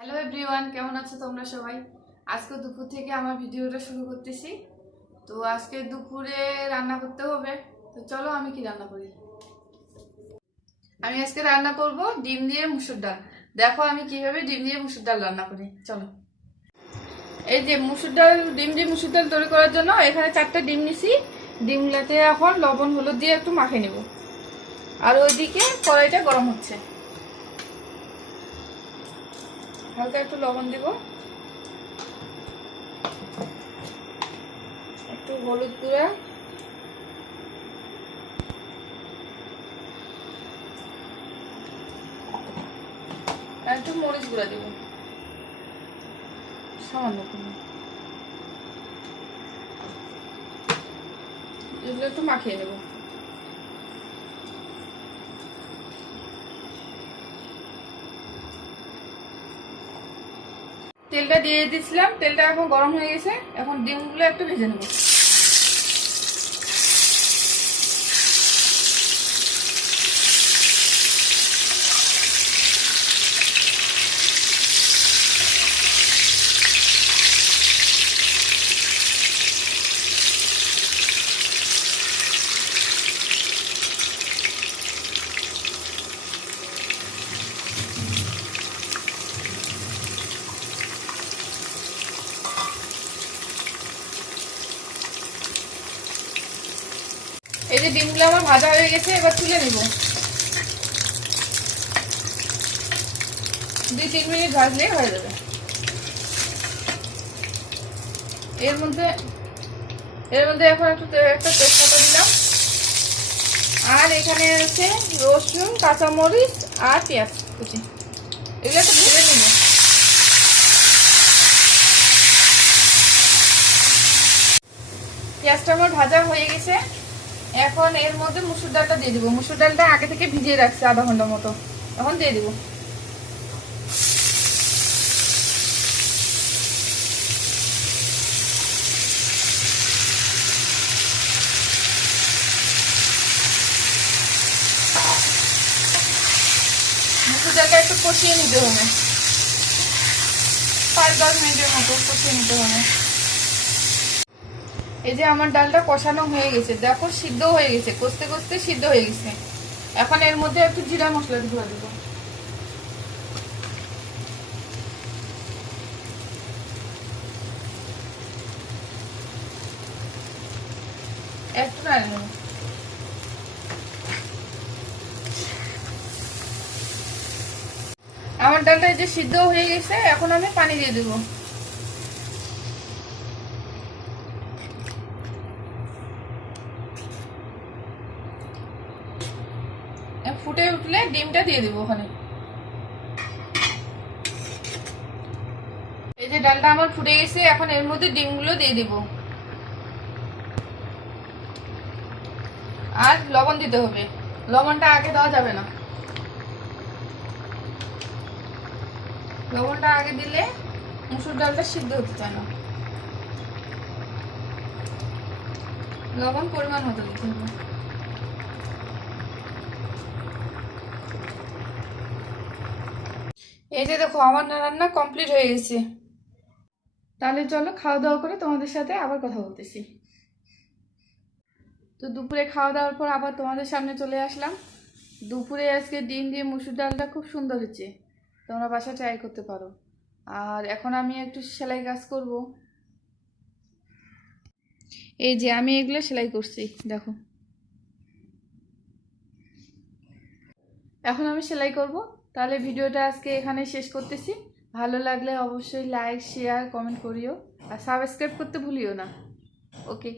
Hello everyone, কেমন আছো তোমরা সবাই? আজকে দুপুর থেকে আমার ভিডিওটা শুরু করতেছি। তো আজকে দুপুরে রান্না করতে হবে। তো চলো আমি কি রান্না করি। আমি আজকে রান্না করব ডিম দিয়ে মুসুর ডাল। দেখো আমি কিভাবে ডিম দিয়ে মুসুর ডাল রান্না করি। চলো। এই যে ডিম দিয়ে মুসুর ডাল তৈরি করার জন্য এখানে 4টা ডিম নিছি। ডিমগুলোতে এখন লবণ হলুদ দিয়ে একটু মাখিয়ে নেব। আর ওইদিকে কড়াইটা গরম হচ্ছে, হালকা একটু লবণ দিব, একটু হলুদ গুঁড়া, আর একটু মরিচ গুঁড়া দিব সামান্য করে। এগুলো একটু মাখিয়ে নেব। তেলটা দিয়ে দিয়েছিলাম, তেলটা এখন গরম হয়ে গেছে। এখন ডিমগুলো একটু ভেজে নেব। এই যে ডিমগুলো আমার ভাজা হয়ে গেছে, এবার তুলে নেব। 2-3 মিনিট ভাজলে হয়ে যাবে। এর মধ্যে এখন একটা তেজপাতা দিলাম, আর এখানে আছে রসুন, কাঁচামরিচ আর পেঁয়াজ কুচি। এগুলো একটু ভেজে নেব। পেঁয়াজটা আমার ভাজা হয়ে গেছে। এখন এর মধ্যে মুসুর ডালটা দিয়ে দিব। মুসুর ডালটা আগে থেকে ভিজিয়ে রাখছি আধা ঘন্টা মতো, এখন দিয়ে দিব। মুসুর ডালটা একটু কষিয়ে নিতে হবে, 5-10 মিনিটের মতো কষিয়ে নিতে হবে। এই যে আমার ডালটা কষানো হয়ে গেছে, দেখো সিদ্ধ হয়ে গেছে, কষতে কষতে সিদ্ধ হয়ে গেছে। এখন এর মধ্যে একটু জিরা মশলা দিয়ে দেব। একটু নাড়ে নেব। আমার ডালটা এই যে সিদ্ধ হয়ে গেছে, এখন আমি পানি দিয়ে দেব। ফুটে উঠলে ডিমটা দিয়ে দেবো ওখানে। এই যে ডালটা আমার ফুটে গেছে, এখন এর মধ্যে ডিমগুলো দিয়ে দিব। আর লবণ দিতে হবে, লবণটা আগে দেওয়া যাবে না। লবণটা আগে দিলে মুসুর ডালটা সিদ্ধ হতে চায় না। লবণ পরিমাণ মতো দিতে হবে। এই যে দেখো আমার রান্না কমপ্লিট হয়ে গেছে। তাহলে চলো খাওয়া দাওয়া করে তোমাদের সাথে আবার কথা বলতেছি। তো দুপুরে খাওয়া দাওয়ার পর আবার তোমাদের সামনে চলে আসলাম। দুপুরে আজকে ডিম দিয়ে মুসুর ডালটা খুব সুন্দর হচ্ছে, তোমরা বাসায় ট্রাই করতে পারো। আর এখন আমি একটু সেলাই কাজ করব। এই যে আমি এগুলো সেলাই করছি, দেখো। এখন আমি সেলাই করব। তাহলে ভিডিওটা আজকে এখানে শেষ করতেছি। ভালো লাগলে অবশ্যই লাইক, শেয়ার, কমেন্ট করিও, আর সাবস্ক্রাইব করতে ভুলিও না। ওকে।